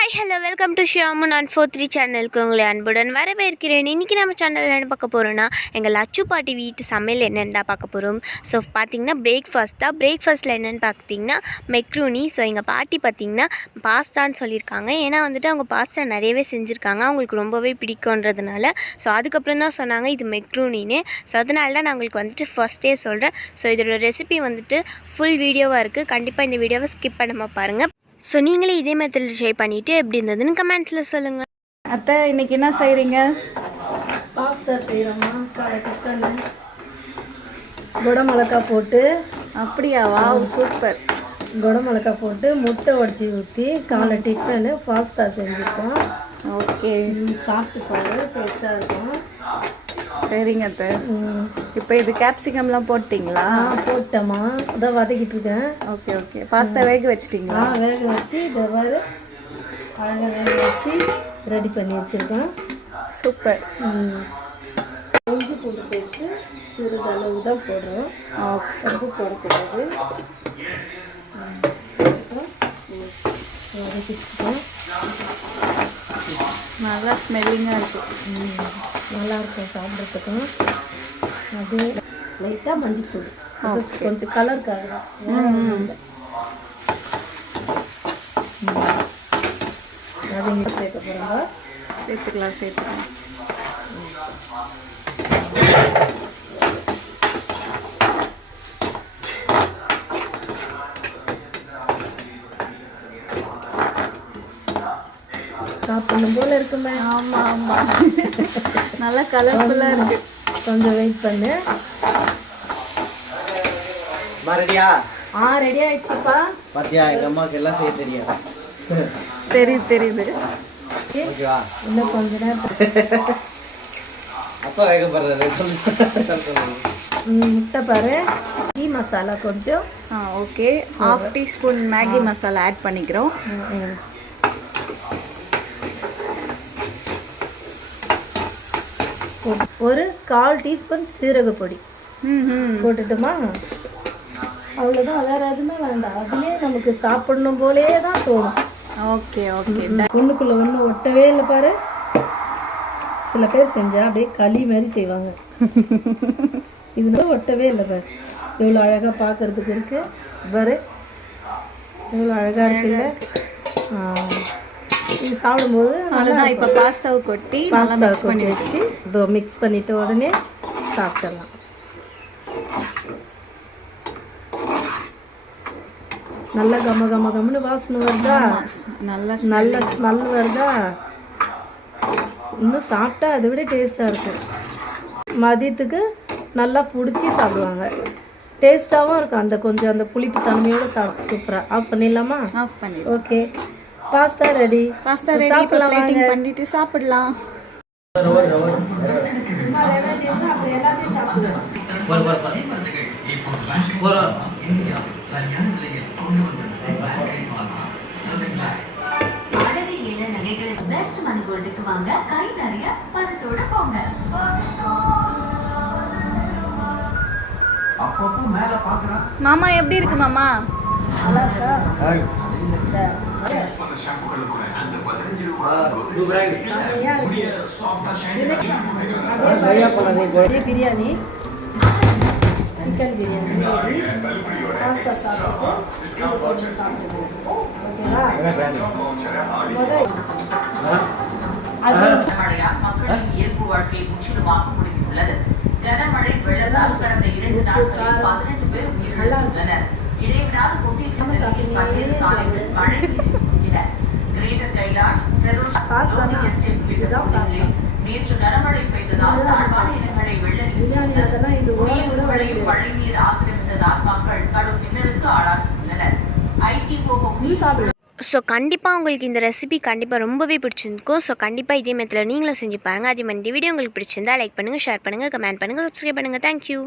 Hi hello welcome to Shyam நான் 43 சேனலுக்கு உங்களை அன்புடன் வரவேற்கிறேன். இன்றைக்கி நம்ம சேனலில் என்ன பார்க்க போகிறோன்னா எங்கள் லச்சு பாட்டி வீட்டு சமையல் என்னென்னு தான் பார்க்க போகிறோம். ஸோ பார்த்திங்கன்னா பிரேக்ஃபாஸ்ட் தான். பிரேக்ஃபாஸ்ட்டில் என்னென்னு பார்த்திங்கன்னா மெக்ரூனி. ஸோ எங்கள் பாட்டி பார்த்திங்கன்னா பாஸ்தான்னு சொல்லியிருக்காங்க. ஏன்னா வந்துட்டு அவங்க பாஸ்தா நிறையவே செஞ்சுருக்காங்க, அவங்களுக்கு ரொம்பவே பிடிக்குன்றதுனால. ஸோ அதுக்கப்புறம் தான் சொன்னாங்க இது மெக்ரூனின்னு. ஸோ அதனால தான் நான் உங்களுக்கு வந்துட்டு ஃபஸ்ட்டே சொல்கிறேன். ஸோ இதோட ரெசிபி வந்துட்டு ஃபுல் வீடியோவாக இருக்குது. கண்டிப்பாக இந்த வீடியோவை ஸ்கிப் பண்ணாமல் பாருங்கள். ஸோ நீங்களே இதே மெத்தடில் ட்ரை பண்ணிவிட்டு எப்படி இருந்ததுன்னு கமெண்ட்ஸில் சொல்லுங்கள். அத்தை இன்னைக்கு என்ன செய்கிறீங்க? பாஸ்தா செய்கிறோம்மா. சிக்கன் குடமிளகா போட்டு. அப்படியாவா? சூப்பர். குடமிளகா போட்டு முட்டை உடச்சி ஊற்றி காலை டிஃபனு பாஸ்தா செஞ்சுருக்கோம். ஓகே, சாப்பிட்டு பாரு, டேஸ்ட்டாக இருக்கும். சரிங்க அத்தை. இப்போ இது கேப்சிகம்லாம் போட்டிங்களா? போட்டோம்மா, அதான் வதக்கிட்டு இருக்கேன். Okay okay. பாஸ்தா வேக வச்சிட்டிங்களா? வேக வச்சு இதை அழகாக வேக வச்சு ரெடி பண்ணி வச்சுருக்கேன். சூப்பர். இஞ்சி பூண்டு பேஸ்ட்டு சிறிதளவு தான் போடுறோம், ரொம்ப போடக்கூடாது. வதக்கிட்டுருக்கோம். நல்லா ஸ்மெல்லிங்காக இருக்குது. நல்லாயிருக்கும் சாப்பிட்றதுக்கும். அது லைட்டாக மஞ்சள் கொஞ்சம் கலருக்காக அது இங்கே சேர்க்க போகிறோங்க. சேர்த்துக்கலாம். சாப்பிடணும் போல இருக்குமே. ஆமாம் நல்லா கலர்ஃபுல்லாக இருக்குது. கொஞ்சம் வெயிட் பண்ணு. ரெடியா? ரெடி ஆயிடுச்சுப்பா. பாத்தியா, எங்க அம்மாவுக்கு எல்லாம் செய்ய தெரியும். தெரியுது. ஓகேவா? இன்னும் கொஞ்ச நேரம். அப்பா வேகப்படுறாரு. முட்டை பாரு. டீ மசாலா கொஞ்சம். Okay, 1/2 teaspoon Maggi masala add பண்ணிக்கிறோம். ஒரு 1/4 டீஸ்பூன் சீரக பொடி போட்டுட்டுமா? அவ்வளோதான், வேற எதுவுமே வேண்டாம். அதுலேயே நமக்கு சாப்பிடணும் போலே தான் தோணும். Okay okay. ஒன்றுக்குள்ளே ஒன்றும் ஒட்டவே இல்லை பாரு. சில பேர் செஞ்சால் அப்படியே களி மாதிரி செய்வாங்க. இது ஒட்டவே இல்லை பாரு. எவ்வளோ அழகாக பார்க்கறதுக்கு இருக்கு பாரு. எவ்வளோ அழகாக இருக்குல்ல. இது சாப்பிடும்போது அவ்வளோதான். இப்போ பாஸ்தாவை கொட்டி நல்லா மிக்ஸ் பண்ணி வச்சு இதோ மிக்ஸ் பண்ணிவிட்டு உடனே சாப்பிடலாம். நல்ல கம்மன்னு வாசனை வருதா? நல்ல ஸ்மெல் வருதா? இன்னும் சாப்பிட்டா அதை விட டேஸ்ட்டாக இருக்கும். மதியத்துக்கு நல்லா பிடிச்சி சாப்பிடுவாங்க. டேஸ்ட்டாகவும் இருக்கும். அந்த புளிப்பு தன்மையோடு சாப்பிட்டு சூப்பராக. ஆஃப் பண்ணிடலாமா? ஆஃப் பண்ணி. Okay, pasta ready. பிளேட்டிங் பண்ணிட்டு சாப்பிடலாம். மாமா எப்படி இருக்கு மாமா? நல்லா இருக்கா? பிரியாணி, சிக்கன் பிரியாணி, பாஸ்தா சாப்பிடுவோம். ஓகேவா? மக்களின் இயல்பு வாழ்க்கை முற்றிலுமாக முடிந்துள்ளது. கனமழை வெள்ளத்தால் கடந்த 2 நாட்களில் 18 பேர் உயிரிழந்துள்ளனர். இடைவிடாத கொட்டியிருக்கும் பல்வேறு சாலைகள் மழை நீரில் கிரேட்டர் கைலாஷ், எஸ்டேட் உள்ளிட்ட பகுதிகளில் நேற்று கனமழை பெய்ததால் தாழ்வான இடங்களை வெள்ள நீர் உயிர்களையும் மழை நீர் ஆக்கிரமித்ததால் மக்கள் கடும் இன்னலுக்கு ஆளாகியுள்ளனர். ஐடி போக. ஸோ கண்டிப்பாக உங்களுக்கு இந்த ரெசிபி கண்டிப்பாக ரொம்பவே பிடிச்சிருக்கும். ஸோ கண்டிப்பாக இதே மெத்தடில் நீங்களும் செஞ்சு பாருங்கள். அதே மாதிரி இந்த வீடியோ உங்களுக்கு பிடிச்சிருந்தா லைக் பண்ணுங்கள், ஷேர் பண்ணுங்கள், கமெண்ட் பண்ணுங்கள், சப்ஸ்கிரைப் பண்ணுங்கள். தேங்க்யூ.